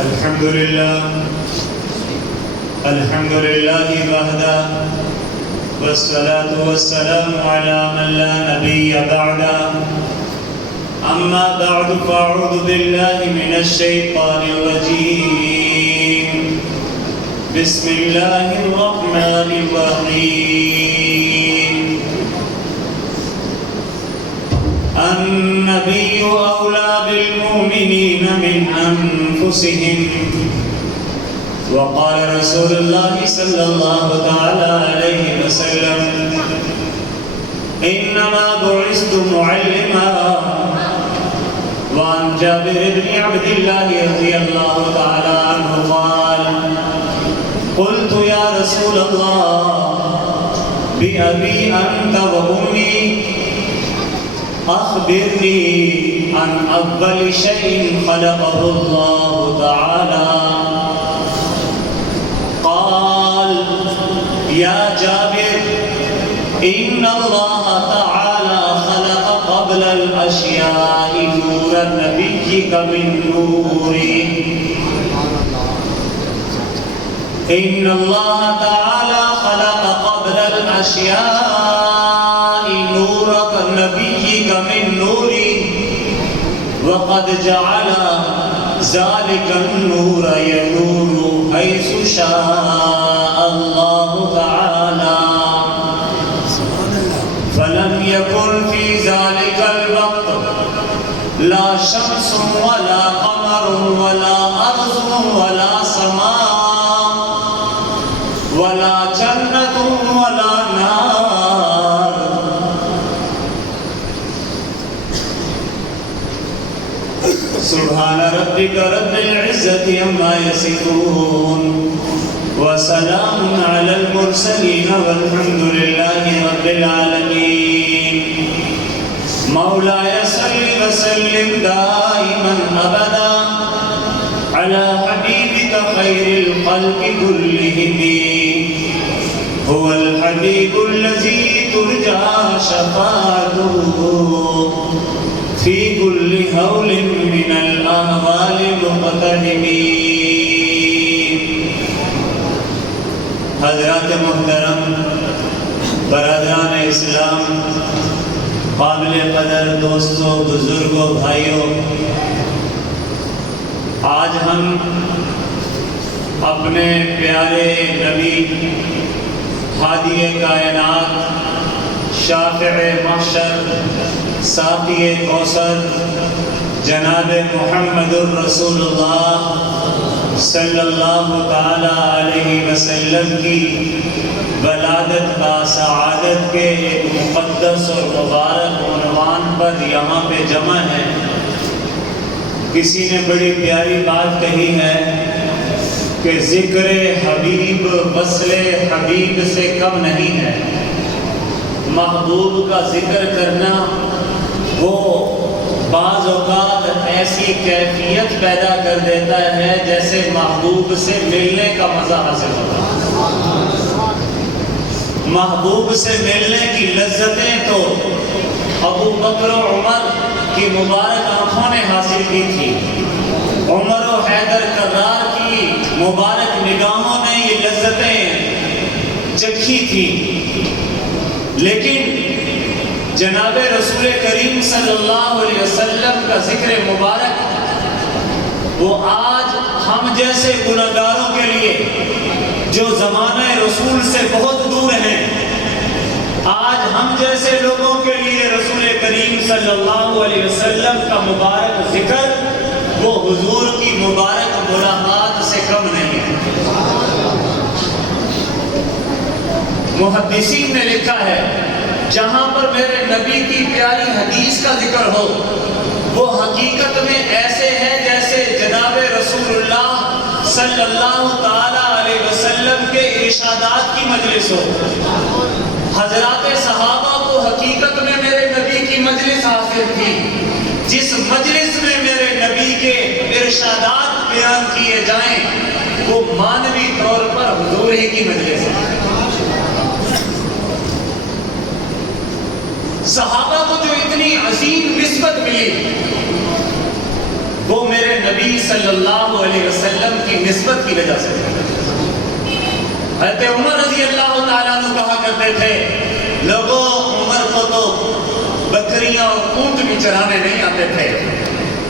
الحمد لله وحده والصلاة والسلام على من لا نبي بعده. أما بعد فأعوذ بالله من الشيطان الرجيم. بسم الله الرحمن الرحيم. النبي أولى بالمؤمنين من أنفسهم، وقال رسول الله صلى الله تعالى عليه وسلم: إنما بعثت معلما. وعن جابر بن عبد الله رضي الله تعالى عنه قال: قلت يا رسول الله بأبي أنت وأمي أخبرني عن أول شيء خلقه الله تعالى. قال: يا جابر، إن الله تعالى خلق قبل الأشياء نور نبيك من نوري. إن الله تعالى خلق قبل الأشياء نور نبيك من نوري، وقد جعل ذلك النور ينور حيث شاء الله تعالى. فلم يكن في ذلك الوقت لا شمس ولا قمر ولا أرض ولا سماء ولا جنة ولا نار. سبحان ربك رب العزة عما يصفون، وسلام على المرسلين، والحمد لله رب العالمين. مولاي صل وسلم دائما أبدا على حبيبك خير الخلق كلهم. هو الحبيب الذي ترجى شفاعته في كل هول من الأهوال مقتحمين. حضرات محترم، برادران اسلام، قابل قدر دوستوں، بزرگوں، بھائیوں، آج ہم اپنے پیارے نبی، ہادی کائنات، شافع محشر، ساقی کوثر، جناب محمد الرسول اللہ صلی اللہ تعالی علیہ وسلم کی ولادت با سعادت کے ایک مقدس اور مبارک عنوان پر یہاں پہ جمع ہے. کسی نے بڑی پیاری بات کہی ہے کہ ذکر حبیب وصل حبیب سے کم نہیں ہے. محبوب کا ذکر کرنا وہ بعض اوقات ایسی کیفیت پیدا کر دیتا ہے جیسے محبوب سے ملنے کا مزہ حاصل ہوتا ہے. محبوب سے ملنے کی لذتیں تو ابو بکر و عمر کی مبارک آنکھوں نے حاصل کی تھی. عمر و حیدر کرار کی مبارک نگاہوں نے یہ لذتیں چکھی تھی. لیکن جناب رسول کریم صلی اللہ علیہ وسلم کا ذکر مبارک وہ آج ہم جیسے گنہگاروں کے لیے جو زمانہ رسول سے بہت دور ہیں، آج ہم جیسے لوگوں کے لیے رسول کریم صلی اللہ علیہ وسلم کا مبارک ذکر وہ حضور کی مبارک ملاقات سے کم نہیں ہے. محدثین نے لکھا ہے جہاں پر میرے نبی کی پیاری حدیث کا ذکر ہو وہ حقیقت میں ایسے ہے جیسے جناب رسول اللہ صلی اللہ تعالی علیہ وسلم کے ارشادات کی مجلس ہو. حضرات صحابہ کو حقیقت میں میرے نبی کی مجلس حاصل تھی. جس مجلس میں میرے نبی کے ارشادات بیان کیے جائیں وہ مانوی طور پر حضور ہی کی مجلس ہے. صحابہ کو جو اتنی عظیم نسبت ملی وہ میرے نبی نبی صلی اللہ علیہ وسلم کی نسبت کی وجہ سے. حضرت عمر رضی اللہ تعالیٰ عنہ کہا کرتے تھے لوگوں عمر کو تو بکریاں اور اونٹ بھی چرانے نہیں آتے تھے.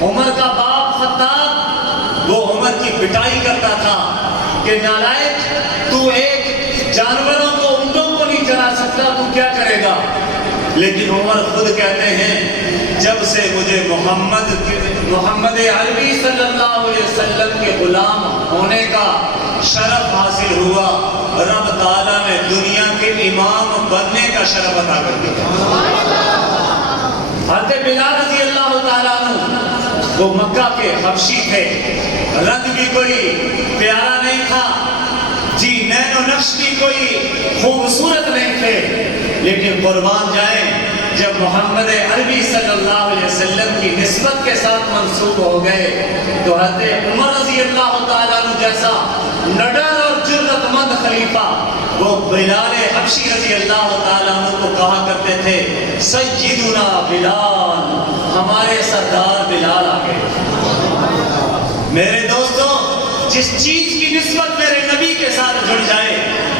عمر کا باپ خطاب وہ عمر کی پٹائی کرتا تھا کہ نالائق تو ایک جانوروں کو اونٹوں کو نہیں چرا سکتا تو کیا کرے گا. لیکن عمر خود کہتے ہیں جب سے مجھے محمد عربی صلی اللہ علیہ وسلم کے غلام ہونے کا شرف حاصل ہوا رب تعالیٰ نے دنیا کے امام بننے کا شرف عطا کر دیا. حضرت بلال رضی اللہ تعالیٰ عنہ وہ مکہ کے حبشی تھے. رنگ بھی کوئی پیارا نہیں تھا جی, نین و نقش بھی کوئی خوبصورت نہیں تھے. لیکن قربان جائیں جب محمد عربی صلی اللہ علیہ وسلم کی نسبت کے ساتھ منسوب ہو گئے تو حضرت عمر رضی اللہ تعالیٰ عنہ جیسا نڈر اور جرأت مند خلیفہ وہ بلال حبشی رضی اللہ تعالیٰ عنہ کو کہا کرتے تھے سیدنا بلال, ہمارے سردار بلال آ گئے. میرے دوستوں جس چیز کی نسبت میرے نبی کے ساتھ جڑ جائے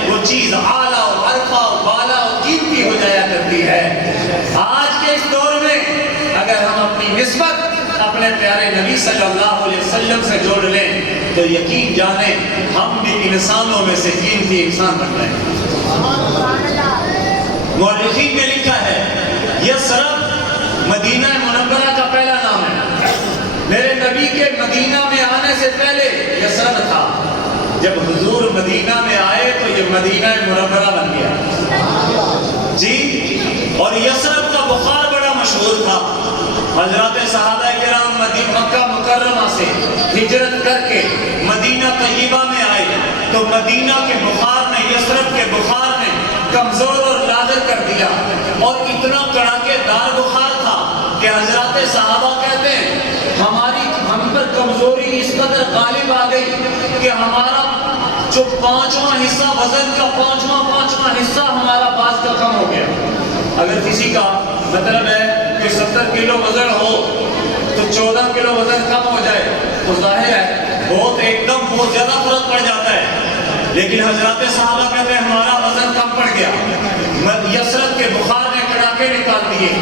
وہ چیز اعلیٰ و عرفہ و بالا و قیمتی ہو جایا کرتی ہے. آج کے اس دور میں اگر ہم اپنی نسبت اپنے پیارے نبی صلی اللہ علیہ وسلم سے جوڑ لیں تو یقین جانیں ہم بھی انسانوں میں سے قیمتی انسان بن رہے ہیں. مورخین نے لکھا ہے یثرب مدینہ منورہ کا پہلا نام ہے. میرے نبی کے مدینہ میں آنے سے پہلے یثرب تھا. جب حضور مدینہ میں آئے تو یہ مدینہ منورہ بن گیا جی. اور یثرب کا بخار بڑا مشہور تھا. حضرات صحابہ کرام مکہ مکرمہ سے ہجرت کر کے مدینہ طیبہ میں آئے تو مدینہ کے بخار نے یثرب کے بخار نے کمزور اور لادر کر دیا اور اتنا کڑاکے دار بخار تھا کہ حضرات صحابہ کہتے ہیں ہم پر کمزوری اس قدر غالب آ گئی کہ ہمارا جو پانچواں حصہ وزن کا پانچواں حصہ ہمارا بعض کا کم ہو گیا. اگر کسی کا مطلب ہے کہ 70 کلو وزن ہو تو 14 کلو وزن کم ہو جائے تو ظاہر ہے ایک دم بہت زیادہ فرق پڑ جاتا ہے. لیکن حضرات صحابہ کہتے ہیں ہمارا وزن کم پڑ گیا. یثرب کے بخار نے کڑاکے نکال دیے.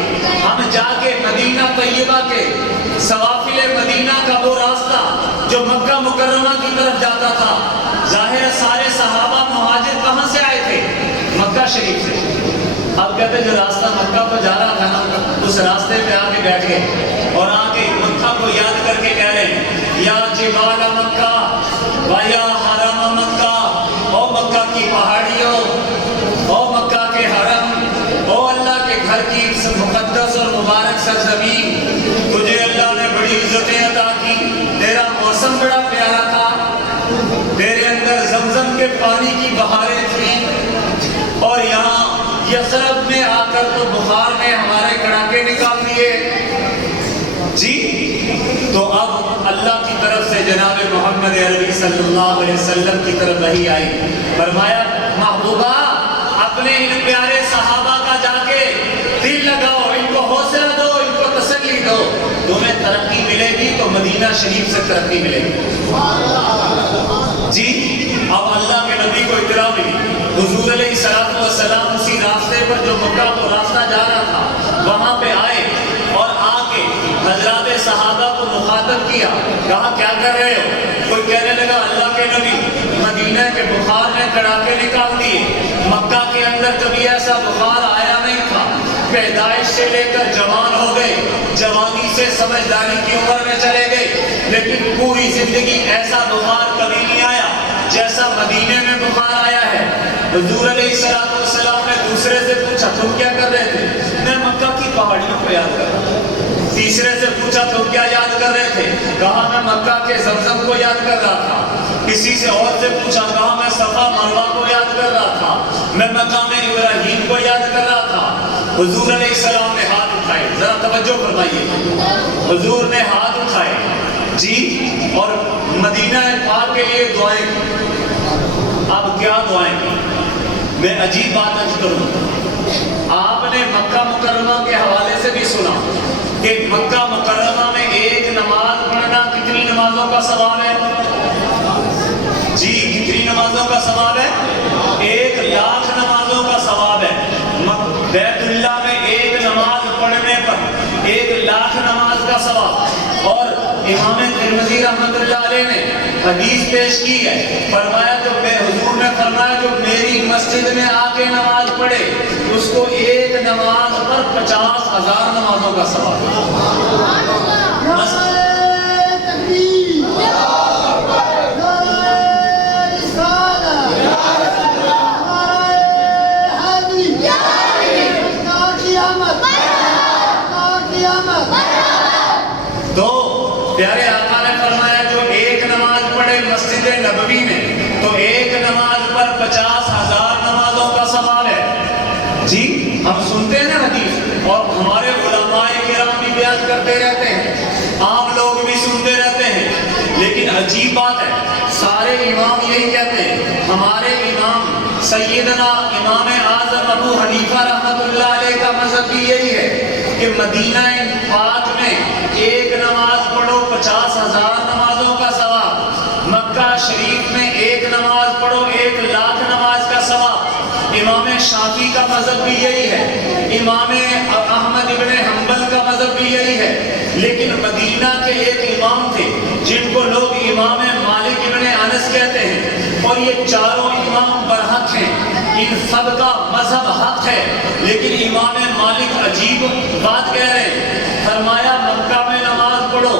ہم جا کے مدینہ طیبہ کے سوافل مدینہ کا وہ راستہ جو مکہ مکرمہ کی طرف جاتا تھا, ظاہر ہے سارے صحابہ مہاجر کہاں سے آئے تھے؟ مکہ شریف سے. اب کہتے ہیں جو راستہ مکہ کو جا رہا تھا نا اس راستے پہ آ کے بیٹھ گئے اور آ کے مکہ کو یاد کر کے کہہ رہے ہیں یا جبال مکہ و یا حرم مکہ, او مکہ کی پہاڑیوں, او مکہ کے حرم, او اللہ کے گھر کی مقدس اور مبارک سرزمین, تجھے اللہ نے بڑی عزتیں عطا کی, تیرا موسم بڑا پیارا تھا, تیرے اندر زمزم کے پانی کی بہاریں تھیں اور یہاں یثرب میں آ کر تو بخار نے ہمارے کڑاکے نکال دیے جی. تو اب اللہ کی طرف سے جناب محمد عربی صلی اللہ علیہ وسلم کی طرف وحی آئی. فرمایا محبوبہ اپنے ان پیارے صحابہ کا جا کے دل لگاؤ, ان کو حوصلہ دو, ان کو تسلی دو. تمہیں ترقی ملے گی تو مدینہ شریف سے ترقی ملے گی جی. اب اللہ کے نبی کو اطلاع ملی. حضور علیہ السلام اسی راستے پر جو مکہ کو راستہ جا رہا تھا وہاں پہ آئے اور آ کے حضرات صحابہ کو مخاطب کیا. کہا کیا کر رہے ہو؟ کوئی کہنے لگا اللہ کے نبی مدینہ کے بخار نے کڑاکے نکال دیے. مکہ کے اندر کبھی ایسا بخار آیا نہیں تھا. پیدائش سے لے کر جوان ہو گئے, جوانی سے سمجھداری کی عمر میں چلے گئے, لیکن پوری زندگی ایسا بخار کبھی نہیں آیا جیسا مدینے میں بخار آیا ہے. حضور علیہ السلام نے دوسرے سے پوچھا تم کیا کر رہے تھے؟ میں مکہ کی پہاڑیوں کو یاد کر رہا تھا. تیسرے سے پوچھا تم کیا یاد کر رہے تھے؟ کہا میں مکہ کے زمزم کو یاد کر رہا تھا. کسی سے اور سے پوچھا, کہا میں صفا مروہ کو یاد کر رہا تھا, میں مقام ابراہیم کو یاد کر رہا تھا. حضور علیہ السلام نے ہاتھ اٹھائے, ذرا توجہ فرمائیے, حضور نے ہاتھ اٹھائے جی اور مدینہ پاک کے لیے دعائیں کی. اب کیا دعائیں کی؟ میں عجیب بات عرض کروں. آپ نے مکہ مکرمہ کے حوالے سے بھی سنا کہ مکہ مکرمہ میں ایک نماز پڑھنا کتنی نمازوں کا ثواب ہے؟ جی کتنی نمازوں کا ثواب ہے؟ 1,00,000 نمازوں کا ثواب ہے۔ بیت اللہ میں ایک نماز پڑھنے پر 1,00,000 نماز کا ثواب۔ اور امام ترمذی رحمۃ اللہ علیہ نے حدیث پیش کی ہے، فرمایا حضور نے فرمایا جو میری مسجد میں آ کے نماز پڑھے اس کو ایک نماز پر 50,000 نمازوں کا ثواب ہے۔ تو پیارے آقا نے فرمایا جو ایک نماز پڑھے مسجد نبوی میں تو ایک نماز پر 50,000 نمازوں کا ثواب ہے۔ جی ہم سنتے ہیں نا حدیث، اور ہمارے علماء کرام بھی بیان کرتے رہتے ہیں، عام لوگ بھی سنتے رہتے ہیں، لیکن عجیب بات ہے سارے امام یہی کہتے ہیں۔ ہمارے امام سیدنا امام اعظم ابو حنیفہ رحمۃ اللہ علیہ کا مذہب بھی یہی ہے کہ مدینہ پاک میں ایک نماز پڑھو 50,000 نمازوں کا ثواب، مکہ شریف میں ایک نماز پڑھو 1,00,000 نماز کا ثواب۔ امام شافعی کا مذہب بھی یہی ہے، امام احمد ابن حنبل کا مذہب بھی یہی ہے، لیکن مدینہ کے ایک امام تھے جن کو لوگ امام مالک ابن انس کہتے ہیں، اور یہ چاروں امام برحق ہیں، ان سب کا مذہب حق ہے، لیکن امام مالک عجیب بات کہہ رہے ہیں، فرمایا مکہ میں نماز پڑھو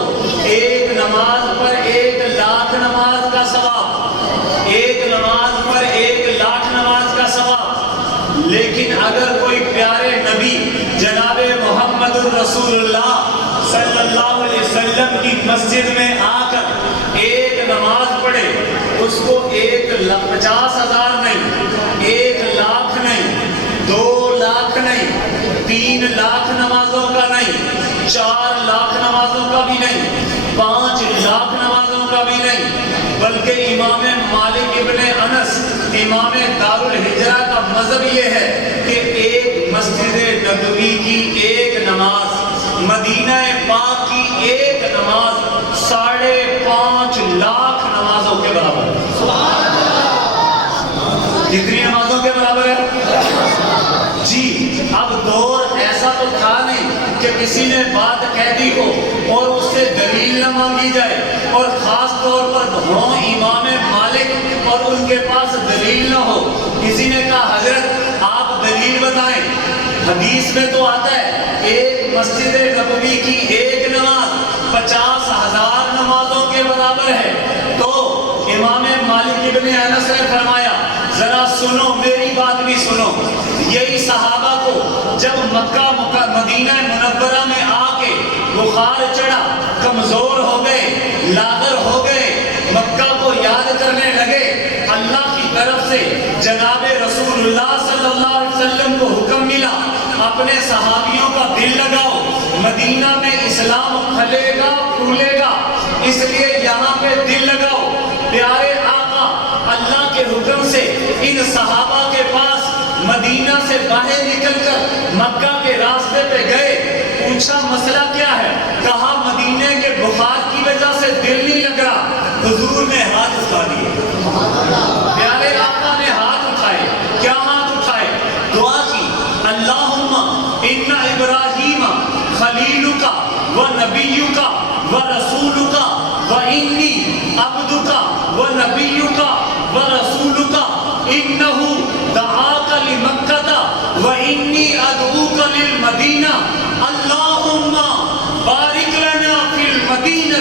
ایک نماز پر 1,00,000 نماز کا ثواب، ایک نماز پر 1,00,000 نماز کا ثواب، لیکن اگر کوئی پیارے نبی جناب محمد الرسول اللہ صلی اللہ علیہ وسلم کی مسجد میں آ کر ایک نماز پڑھے اس کو 50,000 نہیں، 1,00,000 نہیں، 2,00,000 نہیں، 3,00,000 نمازوں کا نہیں، 4,00,000 نمازوں کا بھی نہیں، 5,00,000 نمازوں کا بھی نہیں، بلکہ امام مالک ابن انس امام دار الہجرہ کا مذہب یہ ہے کہ ایک مسجد نبوی کی ایک نماز، مدینہ پاک کی ایک نماز 5,50,000 نمازوں کے برابر ہے۔ کتنی نمازوں کے برابر ہے؟ جی اب دور ایسا تو تھا نہیں کہ کسی نے بات کہہ دی ہو اور اس سے دلیل نہ مانگی جائے، اور خاص طور پر ہوں امام مالک اور ان کے پاس دلیل نہ ہو۔ کسی نے کہا حضرت آپ دلیل بتائیں، حدیث میں تو آتا ہے ایک مسجد نبوی کی ایک نماز 50,000 نمازوں کے برابر ہے، تو امام مالک ابن انس نے فرمایا ذرا سنو میری بات بھی سنو، یہی صحابہ کو جب مکہ مدینہ منورہ میں آ کے بخار چڑھا، کمزور ہو گئے، لاغر ہو گئے، مکہ کو یاد کرنے لگے، اللہ کی طرف سے جناب رسول اللہ صلی اللہ علیہ وسلم کو حکم ملا اپنے صحابیوں کا دل لگاؤ، مدینہ میں اسلام پھلے گا پھولے گا، اس لیے یہاں پہ دل لگاؤ۔ پیارے آقا اللہ کے حکم سے ان صحابہ کے پاس مدینہ سے باہر نکل کر مکہ کے راستے پہ گئے، پوچھا مسئلہ کیا ہے؟ کہا مدینے کے بخار کی وجہ سے دل نہیں لگ رہا۔ حضور نے ہاتھ اٹھا دیے، پیارے آقا نے ہاتھ اٹھائے، کیا ہاتھ اٹھائے؟ دعا کی، اللہم ان ابراہیم خلیلک و نبیک و رسولک و انی عبدک و نبیک و رسولک انہ دعاک لمکہ و انی ادعوک للمدینہ اللہم بارک لنا فی المدینہ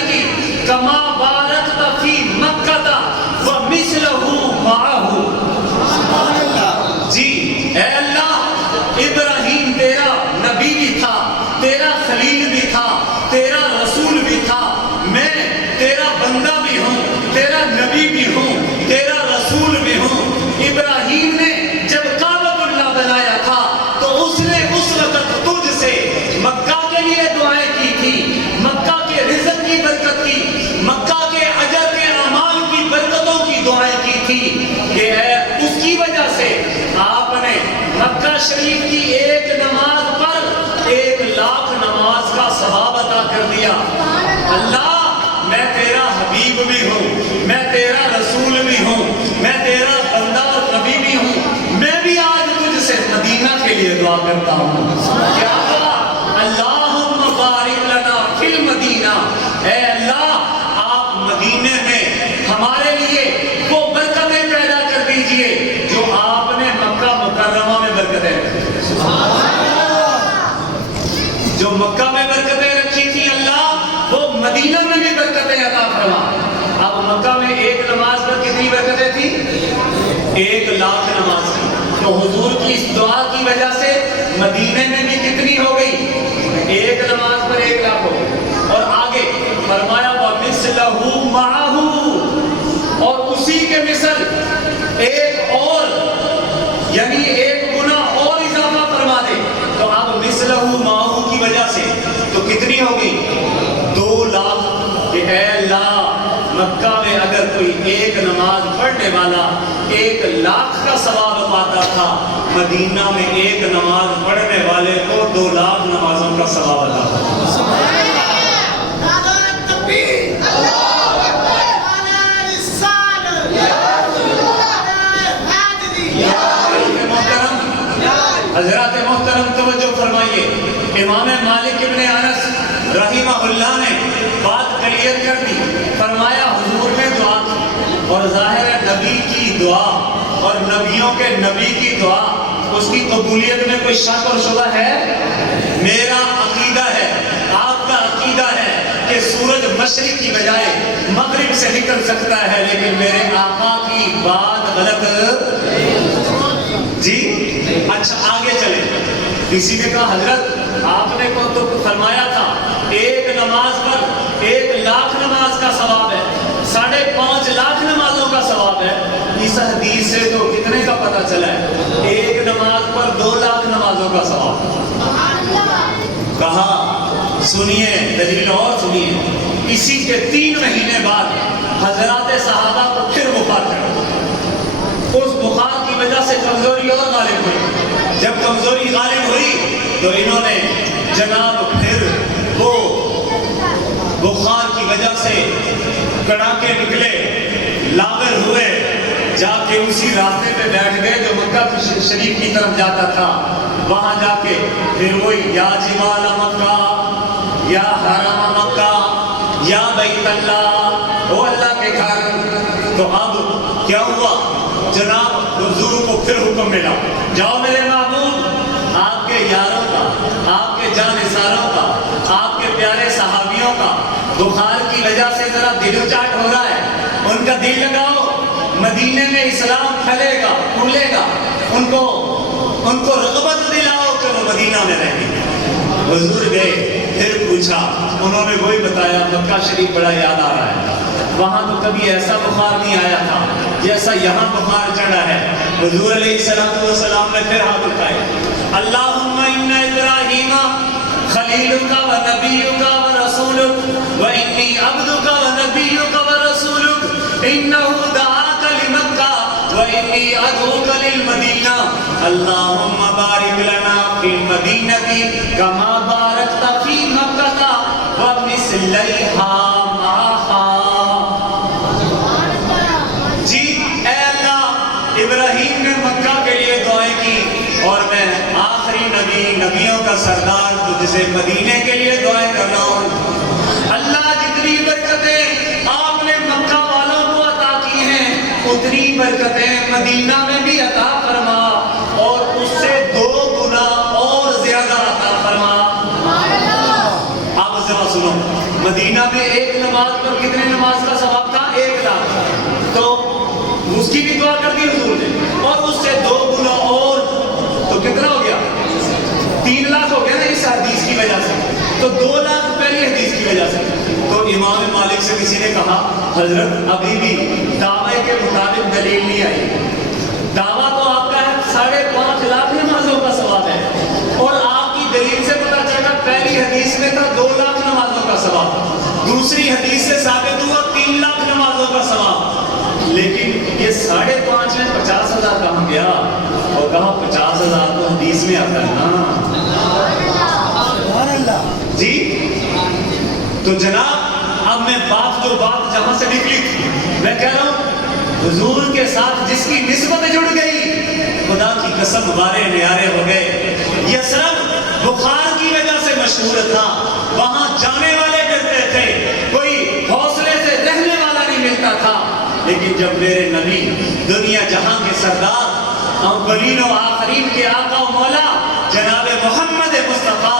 کما بارکت فی مکہ و مثلہ معہ۔ جی اے اللہ، ابراہیم تیرا نبی بھی تھا، تیرا خلیل بھی تھا، تیرا رسول بھی تھا، میں تیرا بندہ بھی ہوں، تیرا نبی بھی ہوں، تیرا رسول بھی ہوں۔ ابراہیم نے جب کعبۃ اللہ بنایا تھا تو اس نے اس وقت تجھ سے مکہ کے لیے دعائیں کی تھی، مکہ کے رزق کی برکت کی، مکہ کے اجر کے اعمال کی برکتوں کی دعائیں کی تھی کہ اس کی وجہ سے آپ نے مکہ شریف کی ایک نماز پر 1,00,000 نماز کا ثواب عطا کر دیا۔ اللہ میں تیرا حبیب کرتا ہوں کیا دعا؟ اللہم بارک لنا فی المدینہ، اے اللہ آپ مدینے میں ہمارے لیے وہ برکتیں پیدا کر دیجئے جو آپ نے مکہ مکرمہ میں برکتیں رکھی، جو مکہ میں برکتیں رکھی تھی اللہ وہ مدینہ میں بھی برکتیں عطا فرما۔ اب مکہ میں ایک نماز پر کتنی برکتیں تھی؟ 1,00,000 نماز کی، تو حضور کی اس دعا کی وجہ سے مدینے میں بھی کتنی ہو گئی؟ ایک نماز پر 1,00,000 ہو گئی۔ اور آگے فرمایا وَمِثْلَهُ مَعَهُ، اور اسی کے مثل ایک اور یعنی ایک گنا اور اضافہ فرما دے، تو اب مِثْلَهُ مَعَهُ کی وجہ سے تو کتنی ہو گئی؟ 2,00,000 کہ اے اللہ مکہ میں اگر کوئی ایک نماز پڑھنے والا 1,00,000 کا ثواب پاتا تھا، مدینہ میں ایک نماز پڑھنے والے کو 2,00,000 نمازوں کا ثواب عطا ہوتا ہے۔ حضرات محترم توجہ فرمائیے، امام مالک ابن انس رحمہ اللہ نے بات کلیئر کر دی، فرمایا حضور نے دعا کی اور ظاہر ہے نبی کی دعا اور نبیوں کے نبی کی دعا اس کی قبولیت میں کوئی شک اور شبہ ہے؟ میرا عقیدہ ہے، آپ کا عقیدہ ہے کہ سورج مشرق کی بجائے مغرب سے نکل سکتا ہے، لیکن میرے آقا کی بات غلط جی؟ اچھا آگے چلیں، کسی نے کہا حضرت آپ نے کو تو فرمایا تھا ایک نماز پر 1,00,000 نماز کا ثواب ہے، 5.5 نمازوں کا ثواب ہے، اس حدیث سے تو کتنے کا پتہ چلا ہے؟ ایک نماز پر 2,00,000 نمازوں کا ثواب۔ کہا سنیے دلیل اور سنیے، اسی کے 3 مہینے بعد حضرات صحابہ کو پھر بخار چڑھا، اس بخار کی وجہ سے کمزوری اور غالب ہوئی، جب کمزوری غالب ہوئی تو انہوں نے جناب پھر وہ بخار کی وجہ سے کڑاکے نکلے، لاغر ہوئے، جا کے اسی راستے پہ بیٹھ گئے جو مکہ شریف کی طرف جاتا تھا، وہاں جا کے پھر وہی یا جبال مکہ یا حرم مکہ یا بیت اللہ، وہ اللہ کے گھر۔ تو اب کیا ہوا؟ جناب حضور کو پھر حکم ملا، جاؤ میرے محبوب، آپ کے یاروں کا، آپ کے جانثاروں کا، آپ کے پیارے صحابیوں کا بخار کی وجہ سے ذرا دل اچاٹ ہو رہا ہے، ان کا دل لگاؤ، مدینے میں اسلام پھیلے گا، پھولے گا، ان کو رغبت دلاؤ کہ وہ مدینہ میں رہیں۔ حضور گئے، پھر پوچھا، انہوں نے وہی بتایا مکہ شریف بڑا یاد آ رہا ہے، وہاں تو کبھی ایسا بخار نہیں آیا تھا جیسا یہاں بخار چڑھا ہے۔ حضور علیہ السلام نے پھر ہاتھ اٹھائے، اللہم ان ابراہیم خلیلک و نبیک و رسولک و انی عبدک و نبیک و رسولک انہ دعاک لمکہ و انی ادعوک للمدینہ اللہم بارک لنا فی المدینہ کما بارکت فی مکہ و مثلیہا معہا۔ جی اے اللہ، ابراہیم نے مکہ کے لیے دعائیں کی اور میں آخری نبیوں کا سردار تجھ سے مدینے کے لیے دعائیں کر رہا ہوں۔ اللہ جتنی برکتیں آپ نے مکہ والوں کو عطا کی ہیں اتنی برکتیں مدینہ میں بھی عطا فرما اور اس سے 2 گنا اور زیادہ عطا فرما۔ آپ ذرا سنو، مدینہ میں ایک نماز پر کتنے نماز کا ثواب تھا؟ 1,00,000، تو اس کی بھی دعا کر دی حضور نے، اور اس سے 2 گنا اور، تو کتنا ہو گیا؟ 3,00,000 ہو گیا نا اس حدیث کی وجہ سے، تو 2,00,000 پہلی حدیث کی وجہ سے۔ تو امام مالک سے کسی نے کہا حضرت ابھی بھی دعوے کے مطابق دلیل نہیں آئی، دعویٰ تو آپ کا ہے 5.5 نمازوں کا ثواب ہے، اور آپ کی دلیل سے پتہ چلا پہلی حدیث میں تھا 2,00,000 نمازوں کا ثواب، دوسری حدیث سے ثابت ہوا 3,00,000 نمازوں کا ثواب، لیکن یہ 5.5 میں 50,000 کہاں گیا؟ اور کہا 50,000 تو حدیث میں آتا ہے نا جی۔ تو جناب اب میں جو بات جہاں سے نکلی تھی میں کہہ رہا ہوں، حضور کے ساتھ جس کی نسبت جڑ گئی خدا کی قسم غارے نیارے ہو گئے۔ یثرب بخار کی وجہ سے مشہور تھا، وہاں جانے والے ڈرتے تھے، کوئی حوصلے سے رہنے والا نہیں ملتا تھا. لیکن جب میرے نبی دنیا جہاں کے سردار، اولین و آخرین کے آقا و مولا جناب محمد مصطفیٰ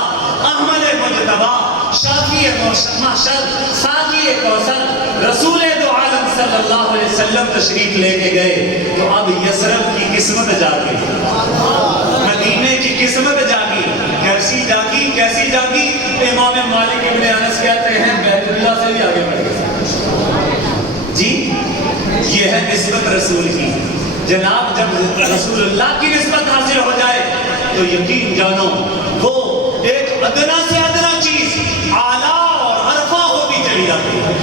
احمد مجتبیٰ شافی محشر ساقی کوثر رسول دو عالم صلی اللہ علیہ وسلم تشریف لے کے گئے تو اب یثرب کی قسمت جاگی، مدینے کی قسمت جاگی. کیسی جاگی؟ امام مالک ابن انس کہتے ہیں بیت اللہ سے بھی آگے بڑھ گئے. جی یہ ہے نسبت رسول کی. جناب جب رسول اللہ کی نسبت حاصل ہو جائے تو یقین جانو وہ ایک ادنا سے ادنا چیز اعلیٰ اور عرفہ ہوتی چلی جاتی ہے.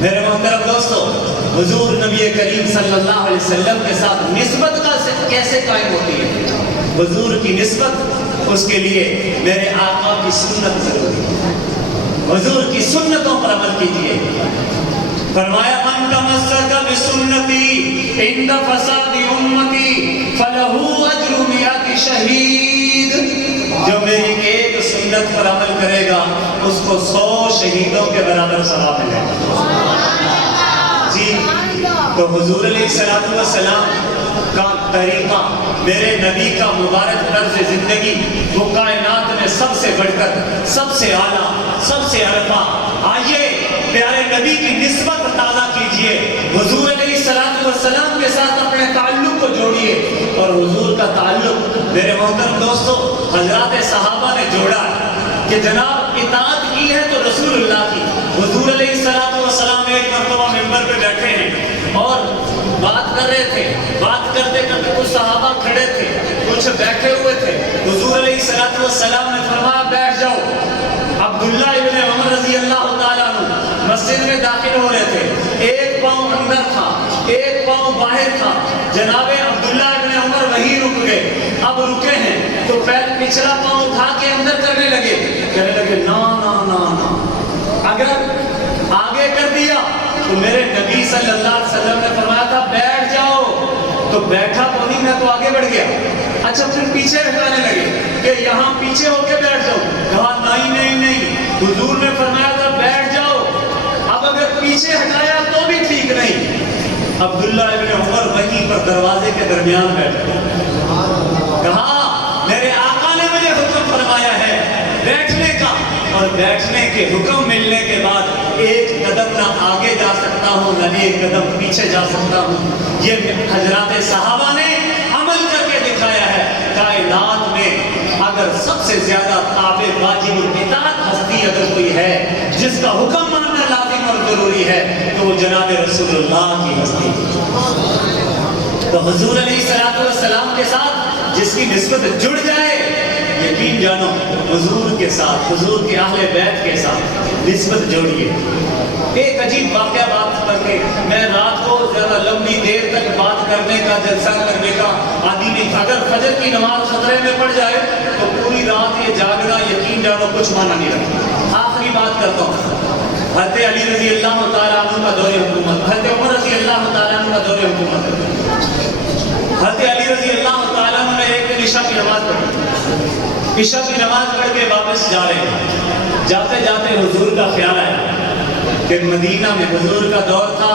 میرے محترم دوستو، حضور نبی کریم صلی اللہ علیہ وسلم کے ساتھ نسبت کا کیسے قائم ہوتی ہے؟ حضور کی نسبت، اس کے لیے میرے آقا کی سنت ضروری ہے. حضور کی سنتوں پر عمل کیجیے. فرمایا من تمسک بسنتی عند فساد امتی فلہ اجر مئات شہید. جو میری ایک سنت پر عمل کرے گا اس کو 100 شہیدوں کے برابر ثواب ملے گا. جی تو حضور علیہ السلام کا طریقہ، میرے نبی کا مبارک طرز زندگی، وہ کائنات میں سب سے بڑھ کر، سب سے اعلیٰ، سب سے عرفہ. آئیے پیارے نبی کی نسبت تازہ کیجئے، حضور علیہ السلام کے ساتھ اپنے تعلق کو جوڑیے. اور حضور کا تعلق میرے محترم دوستو حضرات صحابہ نے جوڑا کہ جناب اطاعت کی ہے تو رسول اللہ کی. حضور علیہ السلام ایک مرتبہ ممبر پہ بیٹھے ہیں اور بات کر رہے تھے. بات کرتے کرتے کچھ صحابہ کھڑے تھے، کچھ بیٹھے ہوئے تھے. حضور علیہ السلام نے فرمایا بیٹھ جاؤ. عبداللہ ابن عمر رضی اللہ تعالیٰ عنہ مسجد میں داخل ہو رہے تھے، ایک پاؤں اندر تھا، ایک پاؤں باہر تھا. جناب عبداللہ ابن عمر وہی رک گئے. اب رکے ہیں تو پچھلا پاؤں اٹھا کے اندر کرنے لگے. کہنے لگے نا نا نا نا، اگر آگے کر دیا تو میرے نبی صلی اللہ علیہ وسلم نے فرمایا تھا بیٹھ جاؤ، تو بیٹھا تو نہیں، میں تو آگے بڑھ گیا. اچھا پھر پیچھے ہٹانے لگے کہ یہاں پیچھے ہو کے بیٹھ جاؤ. کہا نہیں، حضور نے فرمایا تھا بیٹھ جاؤ. اب اگر پیچھے ہٹایا تو بھی ٹھیک نہیں. عبداللہ ابن عمر وہیں پر دروازے کے درمیان بیٹھ گئے. کہا میرے آقا نے مجھے حکم فرمایا ہے بیٹھنے کا، اور بیٹھنے کے حکم ملنے کے بعد ایک قدم نہ آگے جا سکتا ہوں نہ ایک قدم پیچھے جا سکتا ہوں. یہ حضرات صحابہ نے عمل کر کے دکھایا ہے. کائنات میں اگر سب سے زیادہ تابع واجب الاطاعت ہستی اگر کوئی ہے جس کا حکم ماننا لازم اور ضروری ہے تو وہ جناب رسول اللہ کی ہستی. تو حضور علیہ السلام کے ساتھ جس کی نسبت جڑ جائے، یقین جانو حضور کے ساتھ، حضور کے اہل بیت کے ساتھ نسبت جوڑیے. ایک عجیب واقعہ بات کر کے، میں رات کو زیادہ لمبی دیر تک بات کرنے کا، جلسہ کرنے کا عادی نہیں. اگر فجر کی نماز خطرے میں پڑ جائے تو پوری رات یہ جاگنا یقین جانو کچھ مانا نہیں رکھتا. آخری بات کرتا ہوں. حضرت علی رضی اللہ تعالیٰ عنہ کا دور حکومت، حضرت عمر رضی اللہ تعالیٰ عنہ کا دور حکومت. حضرت علی رضی اللہ تعالیٰ عنہ نے ایک دن عشاء کی نماز پڑھی. عشاء کی نماز پڑھ کے واپس جا رہے ہیں. جاتے جاتے حضور کا خیال آیا کہ مدینہ میں حضور کا دور تھا،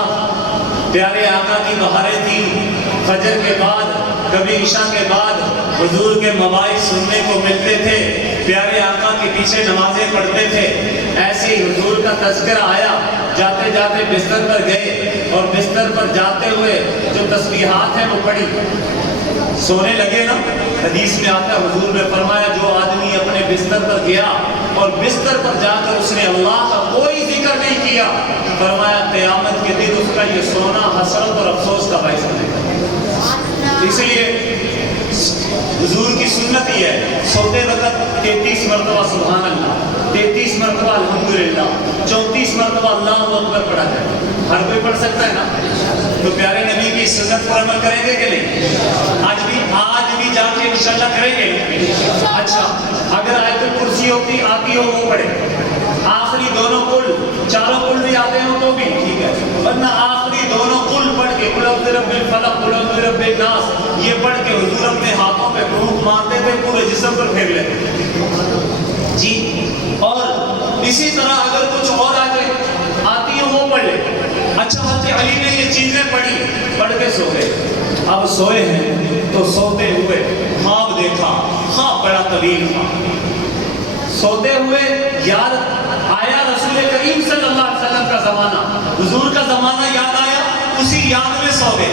پیارے آقا کی بہاریں تھیں. فجر کے بعد، کبھی عشاء کے بعد حضور کے مواعظ سننے کو ملتے تھے. پیارے آقا کے پیچھے نمازیں پڑھتے تھے. ایسے ہی حضور کا تذکرہ آیا. جاتے جاتے بستر پر گئے اور بستر پر جاتے ہوئے جو تسبیحات ہیں وہ پڑھی. سونے لگے نا. حدیث میں آتا ہے حضور نے فرمایا جو آدمی اپنے بستر پر گیا اور بستر پر جا کر اس نے اللہ کا کوئی ذکر نہیں کیا، فرمایا قیامت کے دن اس کا یہ سونا حسرت اور افسوس کا باعث بنے گا. اس لیے حضور کی سنت یہ ہے سوتے وقت 33 مرتبہ سبحان اللہ، 33 مرتبہ الحمدللہ، 34 مرتبہ اللہ اکبر پڑھا جائے. ہر کوئی پڑھ سکتا ہے نا. تو پیارے نبی کی سنت پر عمل کریں گے کہ نہیں؟ آج بھی جا کے انشاءاللہ کریں گے. اچھا اگر آیت الکرسی آتی ہو وہ پڑھے. آخری دونوں کل، چاروں کل بھی آتے ہوں تو بھی ٹھیک ہے، ورنہ آخری دونوں کل پڑھ کے کے قل اعوذ برب الفلق قل اعوذ برب الناس یہ پڑھ کے حضور اپنے ہاتھوں پہ پھونک مارتے تھے، پورے جسم پر پھیر لیتے تھے جی. اور اسی طرح اگر کچھ اور آتی ہے وہ پڑھ لے. اچھا حضرت علی نے یہ چیزیں پڑھ کے سو گئے. اب سوئے ہیں تو سوتے ہوئے خواب دیکھا، خواب بڑا طویل تھا. سوتے ہوئے یاد آیا رسول کریم صلی اللہ علیہ وسلم کا زمانہ، حضور کا زمانہ یاد آیا، اسی یاد میں سو گئے.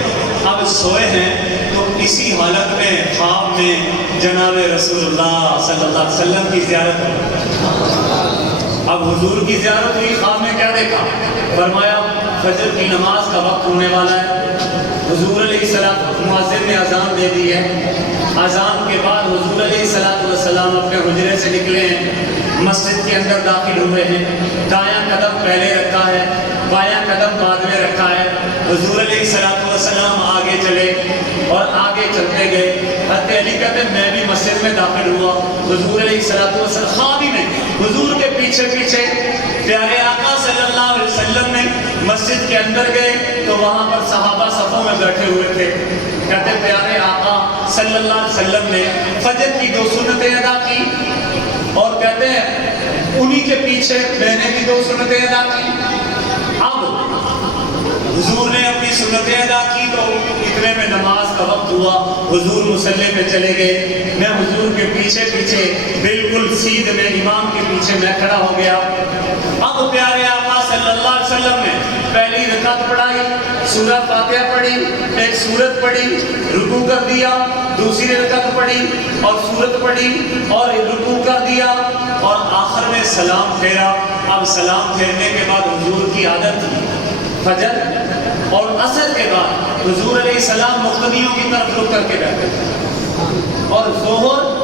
اب سوئے ہیں تو اسی حالت میں خواب میں جناب رسول اللہ صلی اللہ علیہ وسلم کی زیارت ہوئی. اب حضور کی زیارت ہوئی، خواب میں کیا دیکھا؟ فرمایا فجر کی نماز کا وقت ہونے والا ہے. حضور علیہ السلام مؤذن نے اذان دے دی ہے. اذان کے بعد حضور علیہ السلام اپنے حجرے سے نکلے ہیں، مسجد کے اندر داخل ہوئے ہیں. دایاں قدم پہلے رکھا ہے، بایاں قدم بعد میں رکھا ہے. حضور علیہ السلام آگے چلے اور آگے چلتے گئے. حضرت علی کہتے ہیں میں بھی مسجد میں داخل ہوا. حضور علیہ السلام خوابی میں حضور کے پیچھے پیچھے پیارے آقا صلی اللہ علیہ وسلم نے مسجد کے اندر گئے تو وہاں پر صحابہ صفوں میں بیٹھے ہوئے تھے. کہتے پیارے آقا صلی اللہ علیہ وسلم نے فجر کی 2 سنتیں ادا کی اور کہتے ہیں انہی کے پیچھے میں نے بھی 2 سنتیں ادا کی. اب حضور نے اپنی سنتیں ادا کی تو اتنے میں نماز کا وقت ہوا. حضور مصلی پہ چلے گئے. میں حضور کے پیچھے پیچھے بالکل سیدھ میں امام کے پیچھے میں کھڑا ہو گیا. اب پیارے آقا صلی اللہ علیہ وسلم نے پہلی رکعت پڑھائی، سورۃ فاتحہ پڑھی، ایک سورت پڑھی، رکوع کر دیا. دوسری رکعت پڑھی اور سورت پڑھی اور رکوع کر دیا اور آخر میں سلام پھیرا. اب سلام پھیرنے کے بعد حضور کی عادت تھی فجر اور عصر کے بعد حضور علیہ السلام مقتدیوں کی طرف رخ کر کے بیٹھے اور ظہر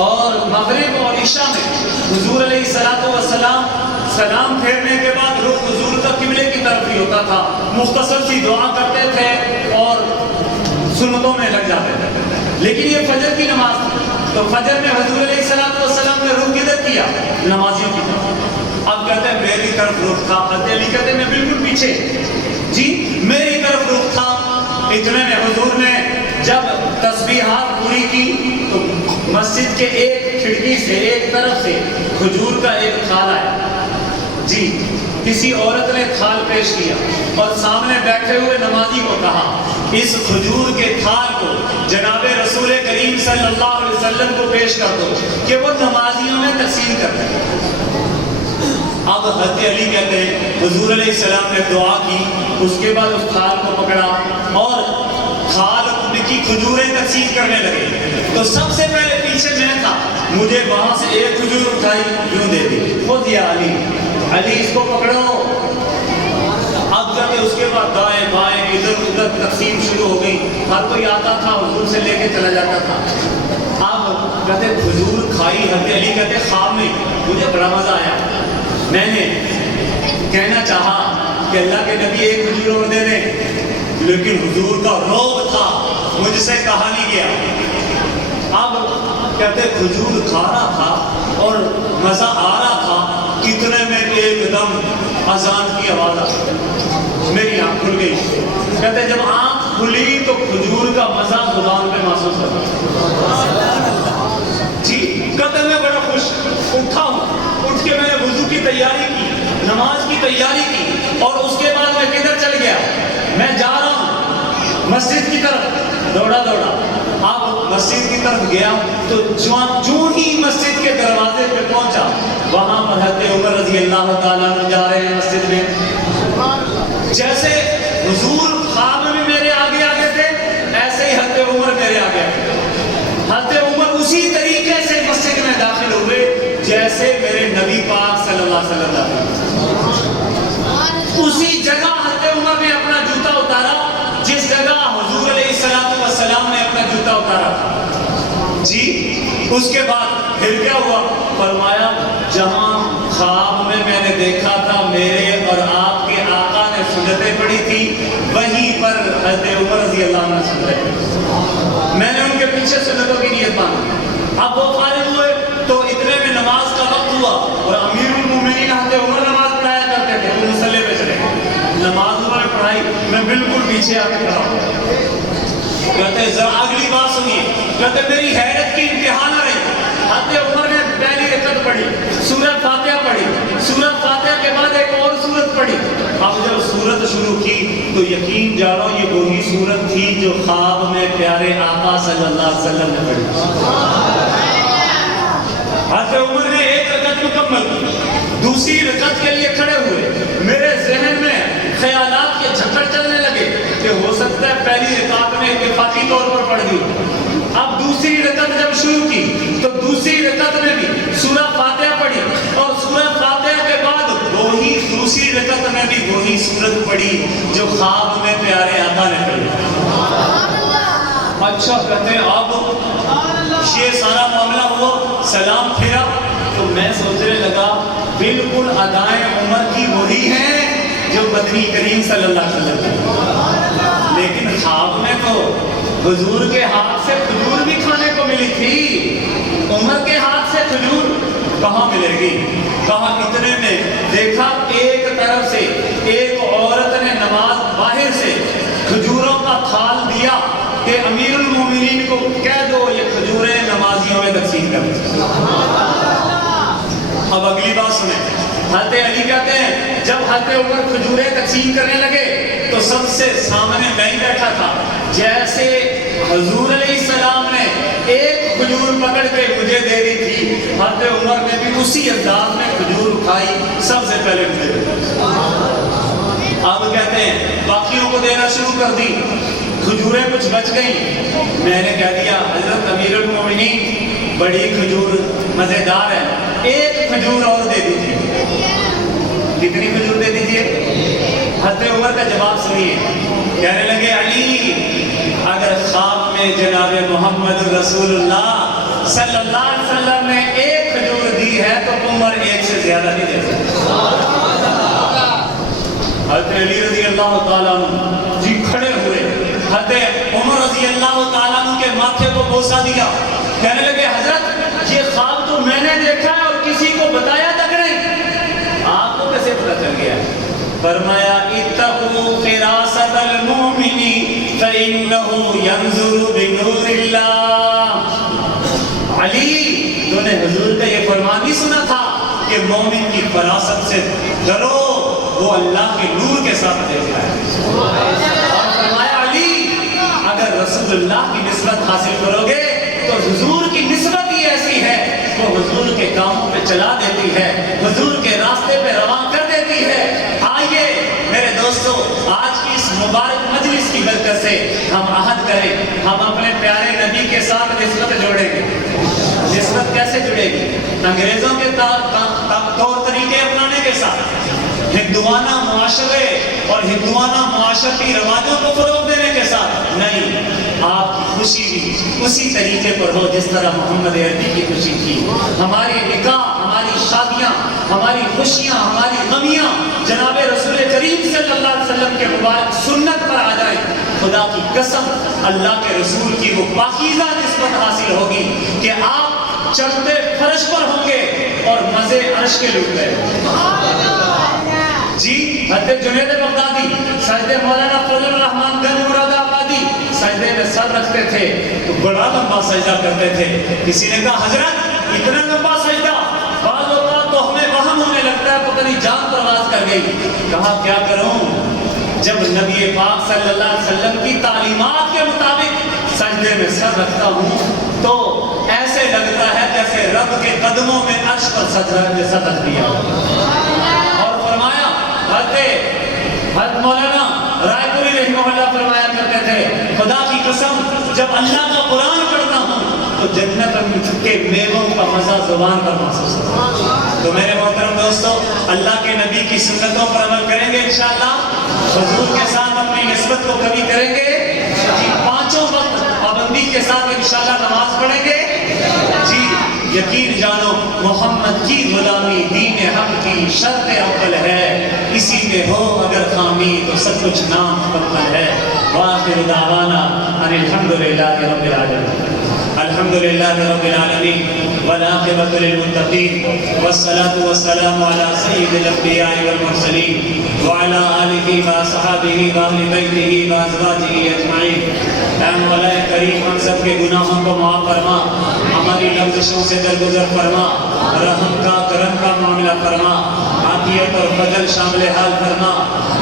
اور مغرب اور عشاء میں حضور علیہ السلام سلام پھیرنے کے بعد رخ حضور کا قبلے کی طرف ہی ہوتا تھا. مختصر سی دعا کرتے تھے اور سنتوں میں لگ جاتے تھے. لیکن یہ فجر کی نماز تھی تو فجر میں حضور علیہ السلام نے رخ کدھر کیا؟ نمازیوں کی طرف. اب کہتے ہیں میری طرف رخ تھا. حضرت علی کہتے ہیں میں بالکل پیچھے جی میری طرف رخ تھا. اتنے میں حضور نے جب تسبیحات پوری کی تو مسجد کے ایک کھڑکی سے ایک طرف سے کھجور کا ایک تھال آیا جی. کسی عورت نے تھال پیش کیا اور سامنے بیٹھے ہوئے نمازی کو کہا اس کھجور کے تھال کو جناب رسول کریم صلی اللہ علیہ وسلم کو پیش کر دو کہ وہ نمازیوں میں تقسیم کر دیں. اب حضرت علی کہتے ہیں حضور علیہ السلام نے دعا کی، اس کے بعد اس تھال کو پکڑا اور تھال کی کھجوریں تقسیم کرنے لگے. تو سب سے پہلے پیچھے میں تھا، مجھے وہاں سے ایک کھجور اٹھائی یوں دے دی، خود یا علی علی اس کو پکڑو. اب کہتے اس کے بعد دائیں بائیں ادھر ادھر تقسیم شروع ہو گئی. ہر کوئی آتا تھا حضور سے لے کے چلا جاتا تھا. اب کہتے کھجور کھائی. حضرت علی کہتے خواب میں مجھے بڑا مزہ آیا. میں نے کہنا چاہا کہ اللہ کے نبی ایک کھجور اور دے دیں، لیکن حضور کا رعب تھا، مجھ سے کہا نہیں گیا. اب کہتے کھجور کھا رہا تھا اور مزہ آ رہا تھا. اتنے میں ایک دم اذان کی آواز آئی، میری آنکھ کھل گئی. کہتے جب آنکھ کھلی تو کھجور کا مزہ زبان پہ محسوس ہوا جی. کہتے میں بڑا خوش اٹھا ہوں. اٹھ کے میں نے وضو کی تیاری کی، نماز کی تیاری کی اور اس کے بعد میں کدھر چل گیا؟ میں جا رہا ہوں مسجد کی طرف، دوڑا دوڑا. اب مسجد کی طرف گیا تو جو ہی مسجد کے دروازے پہ پہنچا وہاں پر حضرت عمر رضی اللہ تعالیٰ عنہ جا رہے ہیں مسجد میں. جیسے حضور خواب میں میرے آگے آگے تھے ایسے ہی حضرت عمر میرے آگے آگے. حضرت عمر اسی طریقے سے مسجد میں داخل ہوئے جیسے میرے نبی پاک صلی اللہ علیہ وسلم داخل. اسی جگہ حضرت عمر نے اپنا جوتا اتارا جس جگہ حضور علیہ السلام نے اپنا جوتا اتارا جی. اس کے بعد پھر کیا ہوا؟ فرمایا جہاں خواب میں نے دیکھا تھا میرے اور آپ کے آقا نے سنتیں پڑھی تھی وہیں پر حضرت عمر رضی اللہ عنہ سن رہے. میں نے ان کے پیچھے سنتوں کی نیت مانی. اب وہ فارغ ہوئے تو اتنے میں نماز کا وقت ہوا اور امیر المومنین حضرت عمر نماز پڑھایا کرتے تھے. وہ مصلی پہ چلے گئے. نماز انہوں نے پڑھائی. میں بالکل پیچھے آ کے کھڑا ہو گیا. کہتے ذرا اگلی بات سنیے. کہتے میری حیرت کی انتہا نہ رہی. حضرت عمر نے پہلی رکعت پڑھی, سورۃ فاتحہ پڑھی, سورۃ فاتحہ کے بعد ایک اور سورت پڑھی. اب جب سورت شروع کی تو یقین جانو یہ وہی سورت تھی جو خواب میں پیارے آقا صلی اللہ علیہ وسلم نے پڑھی. حضرت عمر نے ایک رکعت مکمل کی, دوسری رکعت کے لیے کھڑے ہوئے. میرے ذہن میں خیالات کے جھکڑ چلنے لگے کہ ہو سکتا ہے پہلی رکعت میں اتفاقی طور پر پڑھ دی. اب دوسری رکعت جب شروع کی تو دوسری رکعت میں بھی سورہ فاتحہ پڑھی اور سورہ فاتحہ کے بعد وہی دوسری رکعت میں بھی وہی سورت پڑھی جو خواب میں پیارے آقا نے پڑھی. اچھا کہتے ہیں اب یہ سارا معاملہ ہوا, سلام پھرا تو میں سوچنے لگا بالکل ادائیں عمر کی وہی ہیں جو مدنی کریم صلی اللہ علیہ وسلم. لیکن خواب میں تو حضور کے ہاتھ سے کھجور بھی کھانے کو ملی تھی, عمر کے ہاتھ سے کھجور کہاں ملے گی. کہاں اتنے میں دیکھا ایک طرف سے ایک عورت نے نماز باہر سے کھجوروں کا تھال دیا کہ امیر المومنین کو کہہ دو یہ کھجوریں نمازیوں میں تقسیم کر دیں. اب اگلی بات سنیں. حضرت علی کہتے ہیں جب حضرت عمر کھجوریں تقسیم کرنے لگے تو سب سے سامنے میں ہی بیٹھا تھا. جیسے حضور علیہ السلام نے ایک کھجور پکڑ کے مجھے دے دی تھی, حضرت عمر نے بھی اسی انداز میں کھجور اٹھائی, سب سے پہلے مجھے. اب کہتے ہیں باقیوں کو دینا شروع کر دی, کھجوریں کچھ بچ گئیں. میں نے کہہ دیا حضرت امیر المومنین بڑی کھجور مزیدار ہے, ایک کھجور اور دے دیجیے. کتنی کھجور دے دیجیے؟ حضرت عمر کا جواب سنیے. کہنے لگے علی اگر خواب میں جناب محمد رسول اللہ صلی اللہ علیہ وسلم نے ایک کھجور دی ہے تو عمر ایک سے زیادہ نہیں دے سکتا. حضرت علی رضی اللہ تعالیٰ عنہ جی کھڑے ہوئے, حضرت عمر رضی اللہ تعالیٰ عنہ کے ماتھے کو بوسہ دیا. کہنے لگے حضرت یہ خواب تو میں نے دیکھا ہے اور کسی کو بتایا تک نہیں, آپ کو کیسے پتہ چل گیا؟ فرمایا اتقوا فراست المؤمن فإنه ينظر بنور اللہ. علی تو نے حضور کا یہ فرمان نہیں سنا تھا کہ مومن کی فراست سے ڈرو, وہ اللہ کے نور کے ساتھ دیکھتا ہے. اور فرمایا علی اگر رسول اللہ کی نسبت حاصل کرو گے تو حضور کی نسبت ہی ایسی ہے وہ حضور کے کاموں پہ چلا دیتی ہے, حضور کے راستے پہ رواں کر دیتی ہے. آئیے میرے دوستو آج کی اس مبارک مجلس کی برکت سے ہم عہد کریں, ہم اپنے پیارے نبی کے ساتھ نسبت جوڑیں گے. نسبت کیسے جڑے گی؟ انگریزوں کے طور طریقے اپنانے کے ساتھ, ہندوانہ معاشرے اور ہندوانہ معاشرتی رواجوں کو فروغ دینے کے ساتھ نہیں. آپ کی خوشی بھی اسی طریقے پر ہو جس طرح محمد عربی کی خوشی تھی. ہماری نکاح, ہماری شادیاں, ہماری خوشیاں, ہماری غمیاں جناب رسول کریم صلی اللہ علیہ وسلم کے مبارک سنت پر آ جائیں. خدا کی قسم اللہ کے رسول کی وہ پاکیزہ نسبت حاصل ہوگی کہ آپ چلتے فرش پر ہوں گے اور مزے عرش کے لوٹ گئے. جی حضرت جنید بغدادی سجدے مولانا فضل الرحمان گنج مراد آبادی سجدے میں سر رکھتے تھے تو بڑا لمبا سجدہ کرتے تھے. کسی نے کہا حضرت اتنا لمبا سجدہ, بعض اوقات تو ہمیں وہم ہونے لگتا ہے پتہ نہیں جان پرواز کر گئی. کہا کیا کروں, جب نبی پاک صلی اللہ علیہ وسلم کی تعلیمات کے مطابق سجدے میں سر رکھتا ہوں تو ایسے لگتا ہے جیسے رب کے قدموں میں عرش پر سجدہ رکھ دیا. اور فرمایا حضرت مولانا رائے پوری رحمہ اللہ فرمایا کرتے تھے خدا کی قسم جب اللہ کا قرآن پڑھتا ہوں تو جنت کے میووں کا مزہ زبان پر محسوس ہوتا ہے. تو میرے محترم دوستو اللہ کے نبی کی سنتوں پر عمل کریں گے انشاءاللہ, حضور کے ساتھ اپنی نسبت کو کبھی کریں گے, پانچوں وقت پابندی کے ساتھ انشاءاللہ نماز پڑھیں گے. جی یقین جانو محمد کی غلامی دین حق کی شرط اول ہے, اسی میں ہو اگر خامی تو سب کچھ نام مکمل ہے. وآخر دعوانا ان الحمدللہ رب العالمین. الحمدللہ رب العالمین. والعاقبة للمتقين والصلاة والسلام على سيد الأنبياء والمرسلين وعلى آله وصحابه وأهل بيته وأزواجه أجمعين. اے مولا کریم ہم سب کے گناہوں کو معاف فرما، ہماری لغزشوں سے درگزر فرما، رحم کا کرم کا معاملہ فرما، عافیت اور فضل شامل حال فرما۔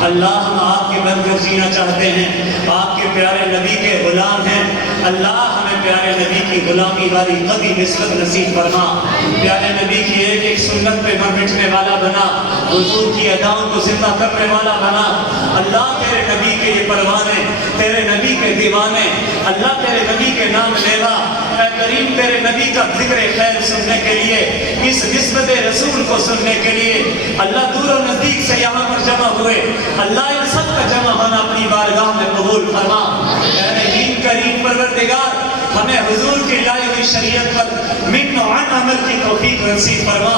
اللہ ہم آپ کے بن کر جینا چاہتے ہیں، آپ کے پیارے نبی کے غلام ہیں۔ اللہ ہمیں پیارے نبی کی غلامی والی قوی نسبت نصیب فرما، پیارے نبی کی ایک ایک سنت پہ مر مٹنے والا بنا، حضور کی اداؤں کو زندہ کرنے والا بنا۔ اللہ تیرے نبی کے یہ پروانے، تیرے نبی کے دیوانے، اللہ تیرے نبی کے نام لیوا، اے کریم تیرے نبی کا ذکر خیر سننے کے لیے، اس نسبت رسول کو سننے کے لیے اللہ دور و نزدیک سے یہاں پر جمع ہوئے، اللہ ان سب کا جمع ہونا اپنی بارگاہ میں قبول فرما۔ اے رحیم کریم پروردگار ہمیں حضور کی لائی ہوئی شریعت پر من و عن عمل کی توفیق نصیب فرما۔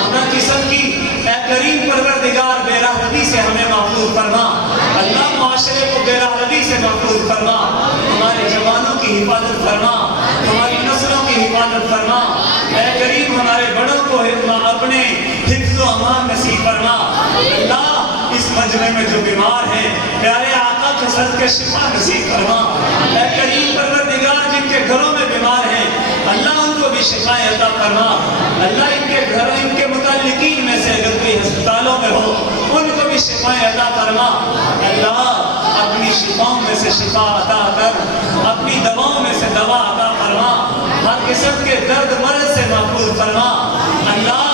خدا کی سب کی اے کریم پروردگار بے راہی سے ہمیں محفوظ فرما، اللہ معاشرے کو بے راہی سے محفوظ فرما، ہمارے جوانوں کی حفاظت فرما، ہماری نسلوں کی حفاظت فرما۔ اے کریم ہمارے بڑوں کو اپنے حفظ و امان نصیب فرما۔ اللہ اس مجمع میں جو بیمار ہیں پیارے آقا کے صدقے شفا نصیب فرما۔ اے کریم پروردگار جن کے گھروں میں بیمار ہیں اللہ ان کو بھی شفا عطا فرما۔ اللہ ان کے گھروں ان کے متعلقین میں سے اگر کوئی ہسپتالوں میں ہو ان کو بھی شفا عطا فرما۔ اللہ اپنی شفاؤں میں سے شفا عطا کر، اپنی دواؤں میں سے دوا عطا فرما، ہر قسم کے درد مرض سے محفوظ فرما۔ اللہ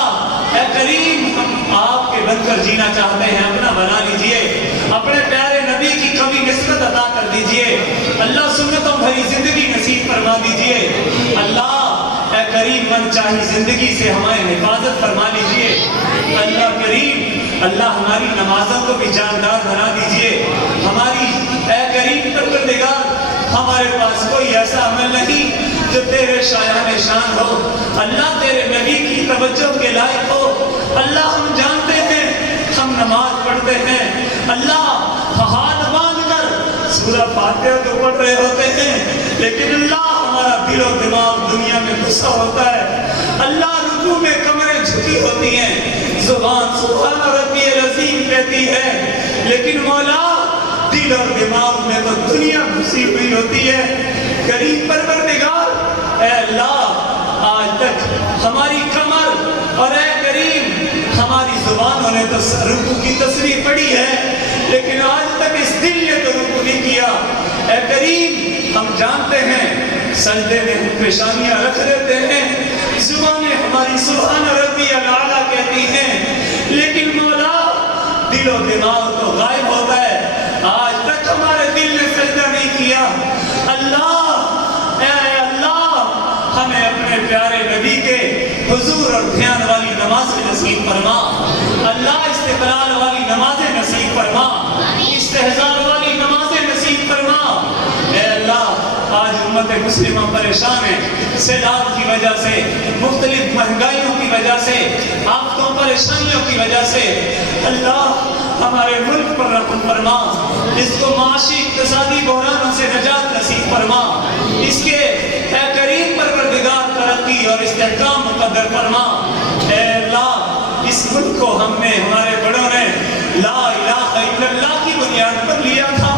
اے کریم ہم آپ کے بن کر جینا چاہتے ہیں، اپنا بنا لیجئے، اپنے پیارے نبی کی کبھی نسبت عطا کر دیجئے، اللہ سنتوں بھری زندگی نصیب فرما دیجئے۔ اللہ اے کریم من چاہی زندگی سے ہماری حفاظت فرما لیجئے۔ اللہ کریم اللہ ہماری نمازوں کو بھی جاندار بنا دیجئے۔ ہماری اے کریم پروردگار ہمارے پاس کوئی ایسا عمل نہیں جو تیرے شایان شان ہو، اللہ تیرے نبی کی توجہ کے لائق ہو۔ اللہ ہم جانتے ہیں ہم نماز پڑھتے ہیں، اللہ ہاتھ باندھ کر سورہ فاتحہ تو پڑھ رہے ہوتے ہیں، لیکن اللہ ہمارا دل و دماغ دنیا میں غصہ ہوتا ہے۔ اللہ رکوع میں کمریں جھکی ہوتی ہیں، زبان سبحان ربی العظیم کہتی ہے، لیکن مولا دل اور دماغ میں تو دنیا گھسی ہوئی ہوتی ہے۔ کریم پروردگار اے اللہ آج تک ہماری کمر اور اے کریم ہماری زبانوں نے تو رکوع کی تصریح پڑھی ہے، لیکن آج تک اس دل نے تو رکوع نہیں کیا۔ اے کریم ہم جانتے ہیں سجدے میں ہم پیشانیاں رکھ دیتے ہیں، زبانیں ہماری سبحان ربی الاعلیٰ کہتی ہیں، لیکن مولا دل و دماغ تو غائب ہوتا ہے۔ آج تک ہمارے دل نے سجدہ نہیں کیا۔ اللہ اے اللہ ہمیں اپنے پیارے نبی کے حضور اور دھیان والی نمازیں نصیب فرما، اللہ استقلال والی نمازیں نصیب فرما، استحضار والی نمازیں نصیب فرما۔ اے اللہ آج امت مسلمہ پریشان ہے، سیلاب کی وجہ سے، مختلف مہنگائیوں کی وجہ سے، آفتوں پریشانیوں کی وجہ سے، اللہ ہمارے ملک پر رحم فرما، اس کو معاشی اقتصادی بحرانوں سے نجات نصیب فرما، اس کے اے کریم پروردگار ترقی اور استحکام مقدر فرما۔ اے اللہ اس ملک کو ہم نے ہمارے بڑوں نے لا الہ الا اللہ کی بنیاد پر لیا تھا۔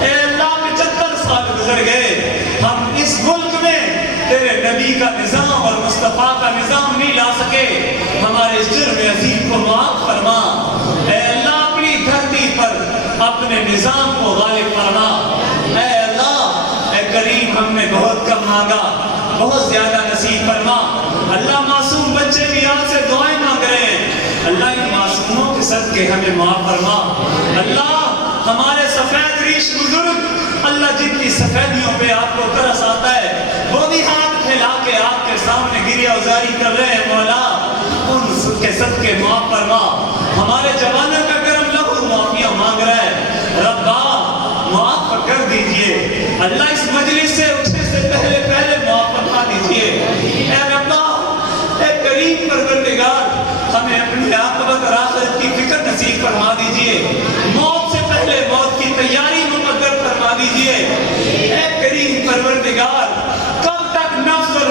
اے اللہ 75 سال گزر گئے، ہم اس ملک میں تیرے نبی کا نظام اور مصطفیٰ کا نظام نہیں لا سکے، ہمارے اس جرم عظیم کو معاف فرما۔ اے اللہ اپنی دھرتی پر اپنے نظام کو غالب فرما۔ اے اللہ اے کریم ہم نے بہت کم مانگا، بہت زیادہ نصیب فرما۔ اللہ معصوم بچے بھی آپ سے دعائیں مانگ رہے ہیں، اللہ ان معصوموں کے صدقے ہمیں معاف فرما۔ اللہ ہمارے سفید ریش بزرگ اللہ جن کی سفیدیوں پہ آپ کو ترس آتا ہے، وہ بھی ہاتھ پھیلا کے آپ کے سامنے گریہ ازاری کر رہے ہیں، مولا ان کے صدقے معاف فرما۔ ہمارے جوانوں کا گرم لہو معافیاں مانگ رہا ہے، ربا معاف کر دیجئے۔ اللہ اس مجلس سے اٹھنے سے پہلے معاف فرما دیجئے۔ اے ربا اے کریم پروردگار ہمیں اپنی عاقبت اور آخرت کی فکر نصیب فرما دیجئے، موت سے پہلے موت کی تیاری مقدر فرما دیجئے۔ اے کریم پروردگار کب تک نفس اور